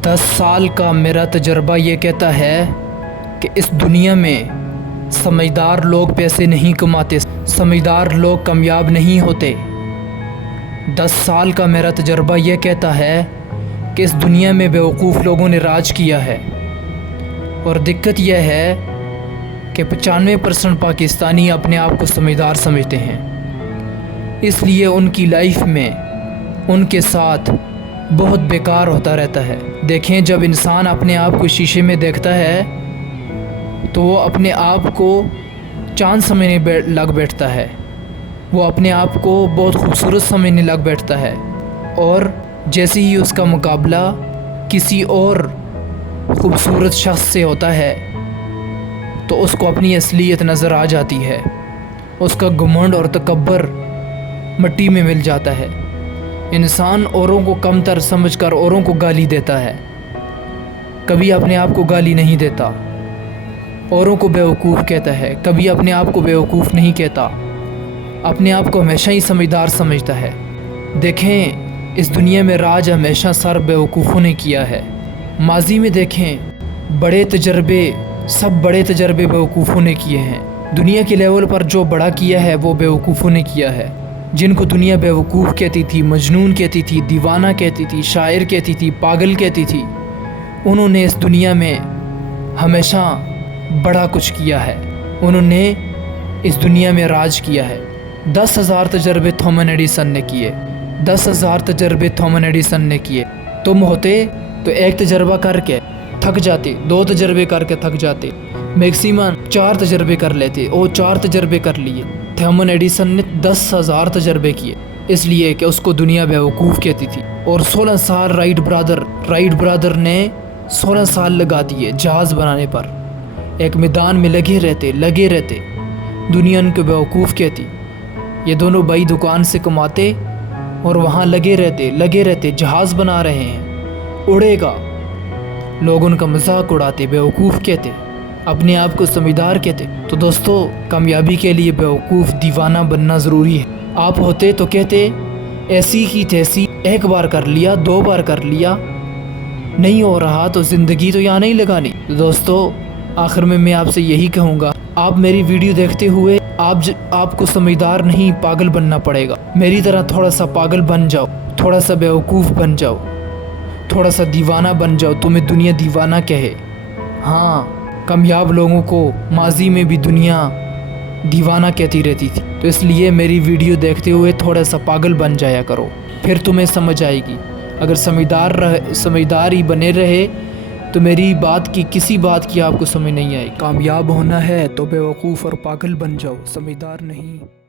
10 साल का मेरा तजर्बा ये कहता है कि इस दुनिया में समझदार लोग पैसे नहीं कमाते, समझदार लोग कामयाब नहीं होते। 10 साल का मेरा तजर्बा ये कहता है कि इस दुनिया में बेवकूफ़ लोगों ने राज किया है, और दिक्कत यह है कि 95% पाकिस्तानी अपने आप को समझदार समझते हैं, इसलिए उनकी लाइफ में उनके साथ बहुत बेकार होता रहता है। देखें, जब इंसान अपने आप को शीशे में देखता है तो वो अपने आप को चांद समझने लग बैठता है, वो अपने आप को बहुत खूबसूरत समझने लग बैठता है, और जैसे ही उसका मुकाबला किसी और खूबसूरत शख्स से होता है तो उसको अपनी असलियत नज़र आ जाती है, उसका घमंड और तकब्बर मिट्टी में मिल जाता है। इंसान औरों को कमतर समझकर औरों को गाली देता है, कभी अपने आप को गाली नहीं देता। औरों को बेवकूफ़ कहता है, कभी अपने आप को बेवकूफ़ नहीं कहता, अपने आप को हमेशा ही समझदार समझता है। देखें, इस दुनिया में राज हमेशा सर बेवकूफ़ों ने किया है। माजी में देखें, सब बड़े तजर्बे बेवकूफ़ों ने किए हैं। दुनिया के लेवल पर जो बड़ा किया है वो बेवकूफ़ों ने किया है। जिनको दुनिया बेवकूफ़ कहती थी, मजनून कहती थी, दीवाना कहती थी, शायर कहती थी, पागल कहती थी, उन्होंने इस दुनिया में हमेशा बड़ा कुछ किया है, उन्होंने इस दुनिया में राज किया है। 10,000 तजर्बे थॉमस एडिसन ने किए, 10,000 तजर्बे थॉमस एडिसन ने किए। तुम होते तो एक तजर्बा करके थक जाते, 2 तजर्बे करके थक जाते, मैक्सिमम 4 तजर्बे कर लेते, और 4 तजर्बे कर लिए। थॉमस एडिसन ने 10,000 तजर्बे किए, इसलिए कि उसको दुनिया बेवकूफ़ कहती थी। और 16 साल राइट ब्रदर ने 16 साल लगा दिए जहाज़ बनाने पर। एक मैदान में लगे रहते, दुनिया उनको बेवकूफ़ कहती। ये दोनों भाई दुकान से कमाते और वहाँ लगे रहते जहाज़ बना रहे हैं, उड़ेगा। लोग उनका मजाक उड़ाते, बेवकूफ़ कहते, अपने आप को समझदार कहते। तो दोस्तों, कामयाबी के लिए बेवकूफ़ दीवाना बनना ज़रूरी है। आप होते तो कहते ऐसी की तैसी, एक बार कर लिया, 2 बार कर लिया, नहीं हो रहा तो ज़िंदगी तो यहाँ नहीं लगानी। तो दोस्तों, आखिर में मैं आपसे यही कहूँगा, आप मेरी वीडियो देखते हुए आपको समझदार नहीं पागल बनना पड़ेगा। मेरी तरह थोड़ा सा पागल बन जाओ, थोड़ा सा बेवकूफ़ बन जाओ, थोड़ा सा दीवाना बन जाओ, तुम्हें दुनिया दीवाना कहे। हाँ, कामयाब लोगों को माजी में भी दुनिया दीवाना कहती रहती थी। तो इसलिए मेरी वीडियो देखते हुए थोड़ा सा पागल बन जाया करो, फिर तुम्हें समझ आएगी। अगर समझदार ही बने रहे तो मेरी किसी बात की आपको समझ नहीं आएगी। कामयाब होना है तो बेवकूफ़ और पागल बन जाओ, समझदार नहीं।